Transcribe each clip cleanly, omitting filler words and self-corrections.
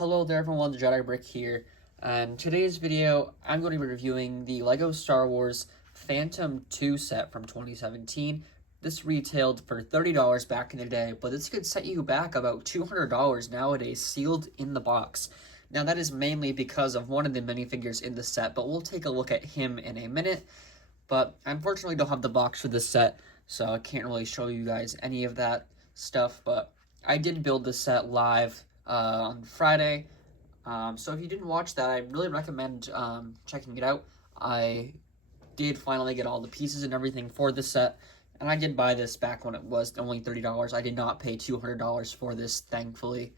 Hello there everyone, the Jedi Brick here, and today's video I'm going to be reviewing the LEGO Star Wars Phantom 2 set from 2017. This retailed for $30 back in the day, but this could set you back about $200 nowadays sealed in the box. Now that is mainly because of one of the minifigures in the set, but we'll take a look at him in a minute. But I unfortunately don't have the box for this set, so I can't really show you guys any of that stuff, but I did build this set live on Friday. So if you didn't watch that, I really recommend checking it out. I did finally get all the pieces and everything for this set, and I did buy this back when it was only $30. I did not pay $200 for this, thankfully.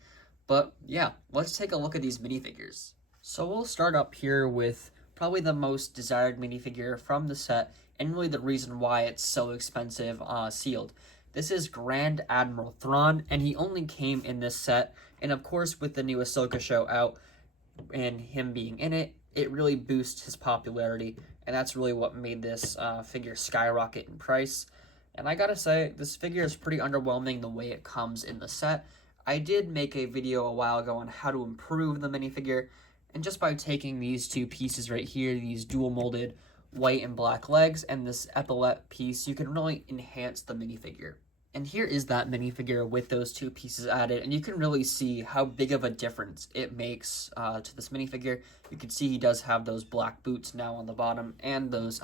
But yeah, let's take a look at these minifigures. So we'll start up here with probably the most desired minifigure from the set, and really the reason why it's so expensive sealed. This is Grand Admiral Thrawn, and he only came in this set, and of course with the new Ahsoka show out, and him being in it, it really boosts his popularity, and that's really what made this figure skyrocket in price. And I gotta say, this figure is pretty underwhelming the way it comes in the set. I did make a video a while ago on how to improve the minifigure, and just by taking these two pieces right here, these dual molded white and black legs, and this epaulette piece, you can really enhance the minifigure. And here is that minifigure with those two pieces added, and you can really see how big of a difference it makes to this minifigure. You can see he does have those black boots now on the bottom, and those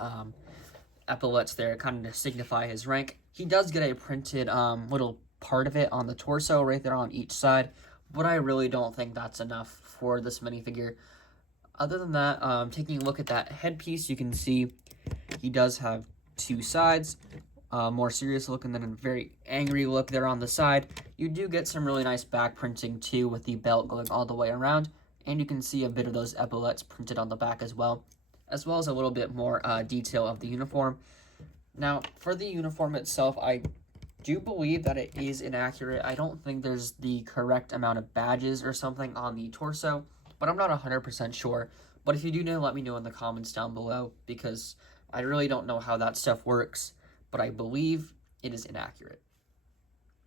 epaulettes there kind of signify his rank. He does get a printed little part of it on the torso right there on each side, but I really don't think that's enough for this minifigure. Other than that, taking a look at that headpiece, you can see he does have two sides, more serious look and then a very angry look there on the side. You do get some really nice back printing too with the belt going all the way around, and you can see a bit of those epaulettes printed on the back as well as a little bit more detail of the uniform. Now, for the uniform itself, I do believe that it is inaccurate. I don't think there's the correct amount of badges or something on the torso, but I'm not 100% sure. But if you do know, let me know in the comments down below, because I really don't know how that stuff works, but I believe it is inaccurate.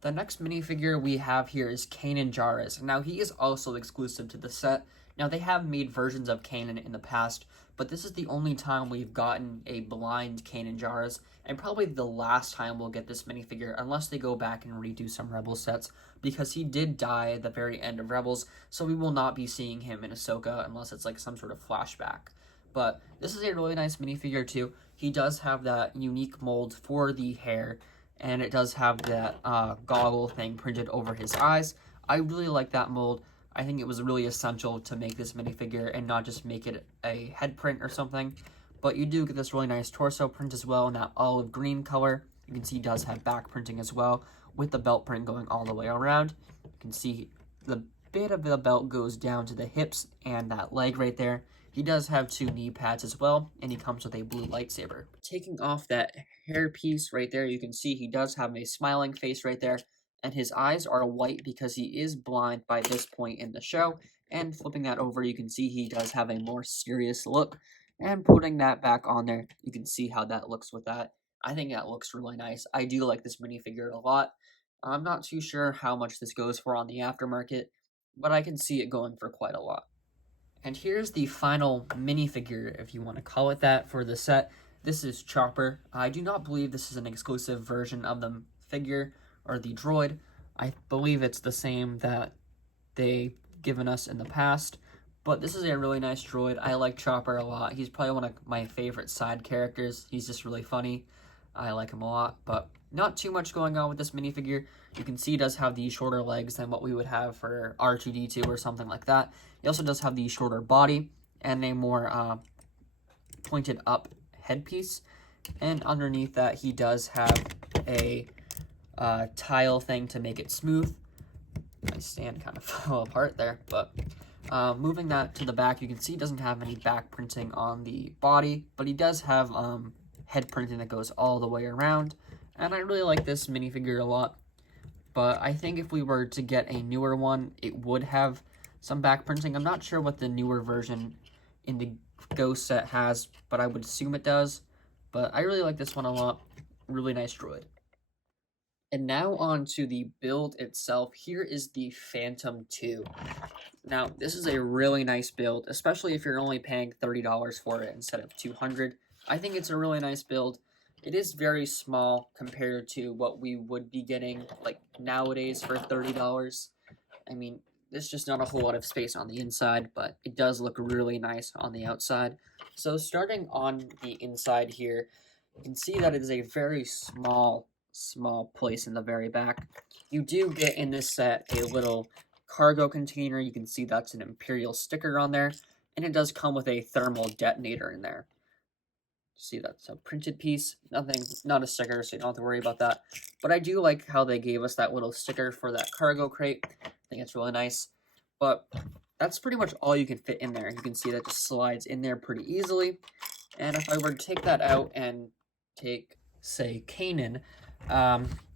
The next minifigure we have here is Kanan Jarrus. Now, he is also exclusive to the set. Now, they have made versions of Kanan in the past, but this is the only time we've gotten a blind Kanan Jarrus, and probably the last time we'll get this minifigure, unless they go back and redo some Rebel sets, because he did die at the very end of Rebels, so we will not be seeing him in Ahsoka unless it's like some sort of flashback. But this is a really nice minifigure too. He does have that unique mold for the hair, and it does have that goggle thing printed over his eyes. I really like that mold. I think it was really essential to make this minifigure and not just make it a head print or something. But you do get this really nice torso print as well in that olive green color. You can see he does have back printing as well, with the belt print going all the way around. You can see the bit of the belt goes down to the hips and that leg right there. He does have two knee pads as well, and he comes with a blue lightsaber. Taking off that hair piece right there, you can see he does have a smiling face right there, and his eyes are white because he is blind by this point in the show. And flipping that over, you can see he does have a more serious look. And putting that back on there, you can see how that looks with that. I think that looks really nice. I do like this minifigure a lot. I'm not too sure how much this goes for on the aftermarket, but I can see it going for quite a lot. And here's the final minifigure, if you want to call it that, for the set. This is Chopper. I do not believe this is an exclusive version of the figure or the droid. I believe it's the same that they've given us in the past. But this is a really nice droid. I like Chopper a lot. He's probably one of my favorite side characters. He's just really funny. I like him a lot, but not too much going on with this minifigure. You can see he does have these shorter legs than what we would have for R2-D2 or something like that. He also does have the shorter body and a more pointed up headpiece. And underneath that, he does have a tile thing to make it smooth. My stand kind of fell apart there, but moving that to the back, you can see he doesn't have any back printing on the body, but he does have head printing that goes all the way around, and I really like this minifigure a lot. But I think if we were to get a newer one, it would have some back printing. I'm not sure what the newer version in the Ghost set has, but I would assume it does. But I really like this one a lot. Really nice droid. And now on to the build itself. Here is the Phantom 2. Now, this is a really nice build, especially if you're only paying $30 for it instead of $200. I think it's a really nice build. It is very small compared to what we would be getting like nowadays for $30. I mean, there's just not a whole lot of space on the inside, but it does look really nice on the outside. So starting on the inside here, you can see that it is a very small place in the very back. You do get in this set a little cargo container. You can see that's an Imperial sticker on there, and it does come with a thermal detonator in there. See, that's a printed piece, not a sticker, so you don't have to worry about that. But I do like how they gave us that little sticker for that cargo crate. I think it's really nice. But that's pretty much all you can fit in there. You can see that just slides in there pretty easily. And if I were to take that out and take, say, Kanan,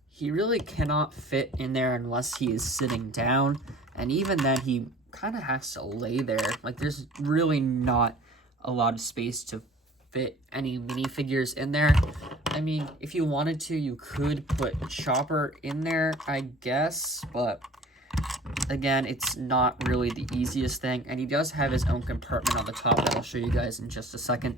he really cannot fit in there unless he is sitting down. And even then, he kind of has to lay there. Like, there's really not a lot of space to fit any minifigures in there. I mean, if you wanted to, you could put Chopper in there, I guess, but again, it's not really the easiest thing, and he does have his own compartment on the top that I'll show you guys in just a second.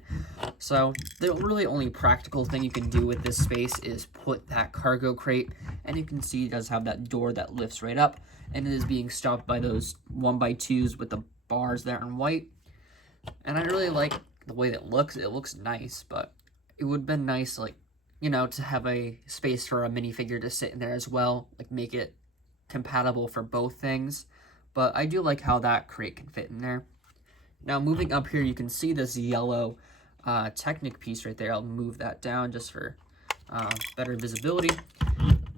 So the really only practical thing you can do with this space is put that cargo crate, and you can see it does have that door that lifts right up, and it is being stopped by those 1x2s with the bars there in white. And I really like the way that it looks nice, but it would have been nice, like, you know, to have a space for a minifigure to sit in there as well, like make it compatible for both things. But I do like how that crate can fit in there. Now moving up here, you can see this yellow Technic piece right there. I'll move that down just for better visibility.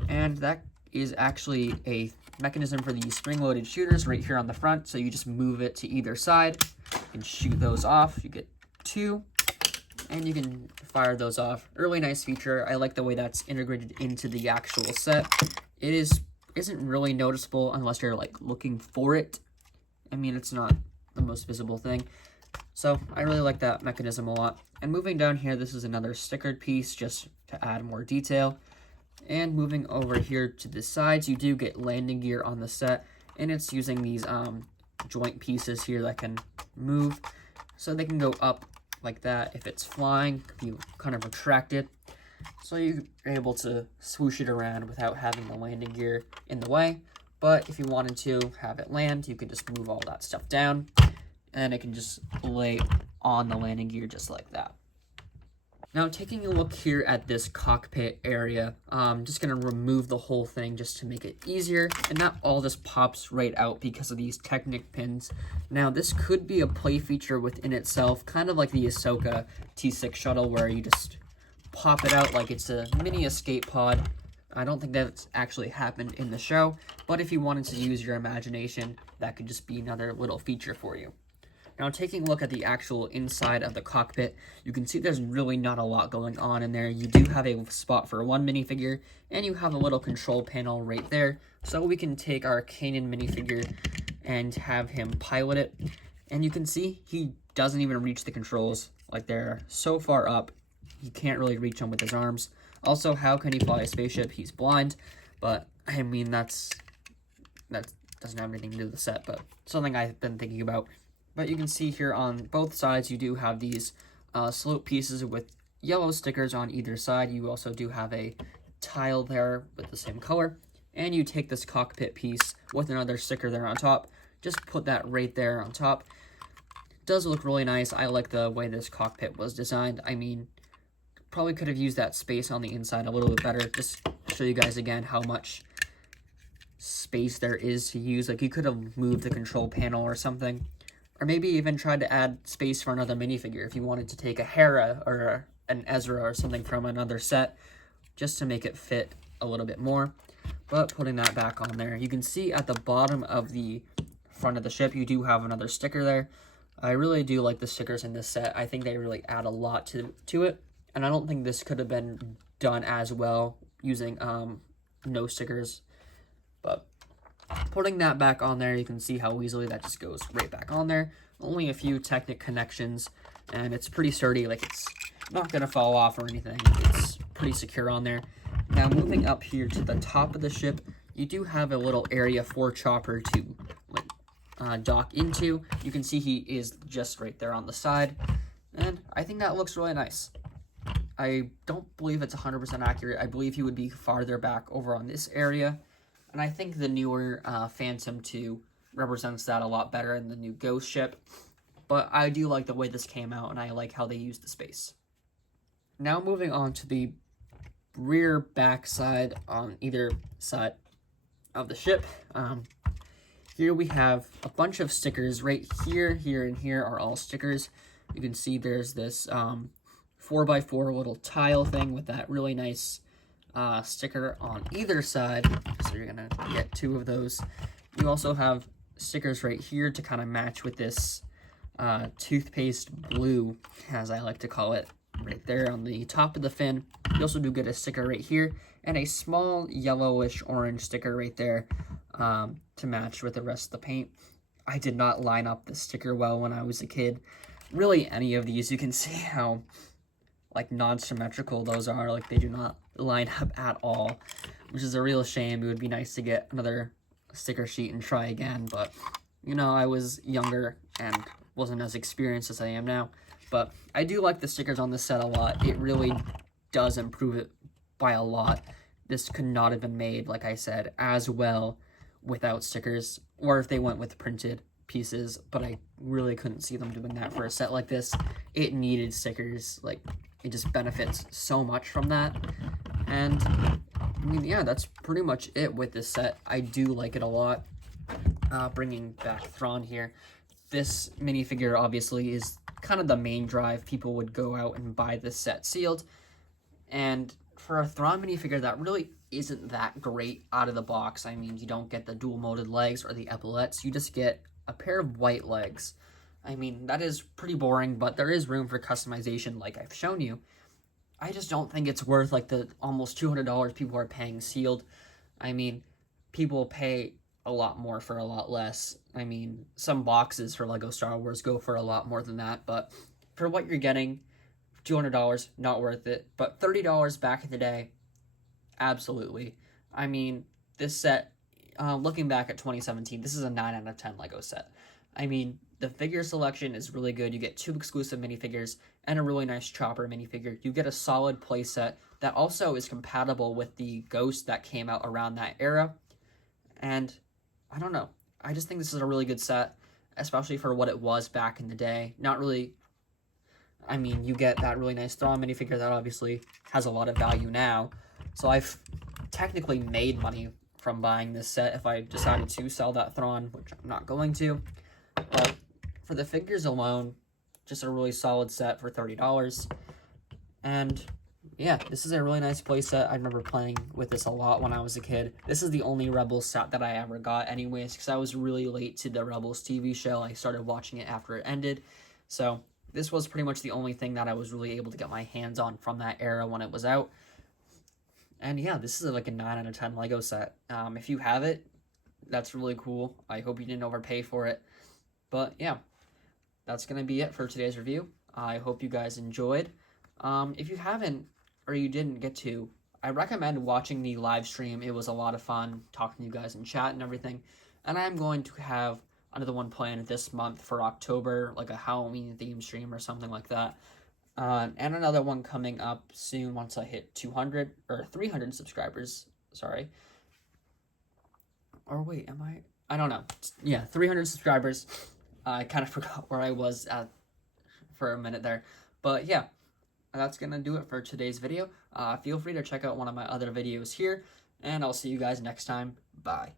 And that is actually a mechanism for the spring-loaded shooters right here on the front. So you just move it to either side and shoot those off. You get 2, and you can fire those off. Really nice feature. I like the way that's integrated into the actual set. It isn't really noticeable unless you're like looking for it. I mean, it's not the most visible thing. So I really like that mechanism a lot. And moving down here, this is another stickered piece just to add more detail. And moving over here to the sides, you do get landing gear on the set, and it's using these joint pieces here that can move, so they can go up like that. If it's flying, you kind of retract it, so you're able to swoosh it around without having the landing gear in the way. But if you wanted to have it land, you can just move all that stuff down, and it can just lay on the landing gear just like that. Now, taking a look here at this cockpit area, I'm just going to remove the whole thing just to make it easier, and that all just pops right out because of these Technic pins. Now, this could be a play feature within itself, kind of like the Ahsoka T6 shuttle, where you just pop it out like it's a mini escape pod. I don't think that's actually happened in the show, but if you wanted to use your imagination, that could just be another little feature for you. Now, taking a look at the actual inside of the cockpit, you can see there's really not a lot going on in there. You do have a spot for one minifigure, and you have a little control panel right there. So we can take our Kanan minifigure and have him pilot it. And you can see he doesn't even reach the controls. Like, they're so far up, he can't really reach them with his arms. Also, how can he fly a spaceship? He's blind, but I mean, that doesn't have anything to do with the set, but something I've been thinking about. But you can see here on both sides, you do have these slope pieces with yellow stickers on either side. You also do have a tile there with the same color. And you take this cockpit piece with another sticker there on top. Just put that right there on top. It does look really nice. I like the way this cockpit was designed. I mean, probably could have used that space on the inside a little bit better. Just to show you guys again how much space there is to use. Like, you could have moved the control panel or something. Or maybe even tried to add space for another minifigure if you wanted to take a Hera or an Ezra or something from another set, just to make it fit a little bit more. But putting that back on there, you can see at the bottom of the front of the ship, you do have another sticker there. I really do like the stickers in this set. I think they really add a lot to it, and I don't think this could have been done as well using no stickers. But putting that back on there, you can see how easily that just goes right back on there. Only a few Technic connections, and it's pretty sturdy. Like, it's not going to fall off or anything. It's pretty secure on there. Now, moving up here to the top of the ship, you do have a little area for Chopper to, like, dock into. You can see he is just right there on the side, and I think that looks really nice. I don't believe it's 100% accurate. I believe he would be farther back over on this area, and I think the newer Phantom 2 represents that a lot better in the new Ghost ship, but I do like the way this came out, and I like how they used the space. Now moving on to the rear back side on either side of the ship. Here we have a bunch of stickers right here, here, and here are all stickers. You can see there's this 4x4 little tile thing with that really nice sticker on either side. So you're gonna get 2 of those. You also have stickers right here to kind of match with this toothpaste blue, as I like to call it, right there on the top of the fin. You also do get a sticker right here and a small yellowish orange sticker right there to match with the rest of the paint. I did not line up the sticker well when I was a kid. Really, any of these, you can see how like non-symmetrical those are. Like, they do not line up at all, which is a real shame. It would be nice to get another sticker sheet and try again, but you know, I was younger and wasn't as experienced as I am now. But I do like the stickers on this set a lot. It really does improve it by a lot. This could not have been made, like I said, as well without stickers, or if they went with printed pieces, but I really couldn't see them doing that for a set like this. It needed stickers. Like, it just benefits so much from that. And I mean, yeah, that's pretty much it with this set. I do like it a lot. Bringing back Thrawn here, this minifigure obviously is kind of the main drive. People would go out and buy this set sealed, and for a Thrawn minifigure that really isn't that great out of the box. I mean, you don't get the dual molded legs or the epaulets, you just get a pair of white legs. I mean, that is pretty boring, but there is room for customization like I've shown you. I just don't think it's worth like the almost $200 people are paying sealed. I mean, people pay a lot more for a lot less. I mean, some boxes for LEGO Star Wars go for a lot more than that, but for what you're getting, $200, not worth it. But $30 back in the day, absolutely. I mean, this set, looking back at 2017, this is a 9 out of 10 LEGO set. I mean, the figure selection is really good. You get 2 exclusive minifigures and a really nice Chopper minifigure. You get a solid playset that also is compatible with the Ghost that came out around that era. And I don't know. I just think this is a really good set, especially for what it was back in the day. Not really... I mean, you get that really nice Thrawn minifigure that obviously has a lot of value now. So I've technically made money from buying this set if I decided to sell that Thrawn, which I'm not going to. But for the figures alone, just a really solid set for $30. And yeah, this is a really nice playset. I remember playing with this a lot when I was a kid. This is the only Rebels set that I ever got anyways, because I was really late to the Rebels TV show. I started watching it after it ended. So this was pretty much the only thing that I was really able to get my hands on from that era when it was out. And yeah, this is like a 9 out of 10 LEGO set. If you have it, that's really cool. I hope you didn't overpay for it. But yeah, that's going to be it for today's review. I hope you guys enjoyed. If you haven't, or you didn't get to, I recommend watching the live stream. It was a lot of fun talking to you guys in chat and everything. And I'm going to have another one planned this month for October, like a Halloween theme stream or something like that. And another one coming up soon once I hit 200 or 300 subscribers. Sorry. Or wait, am I? I don't know. Yeah, 300 subscribers. I kind of forgot where I was at for a minute there. But yeah, that's going to do it for today's video. Feel free to check out one of my other videos here, and I'll see you guys next time. Bye.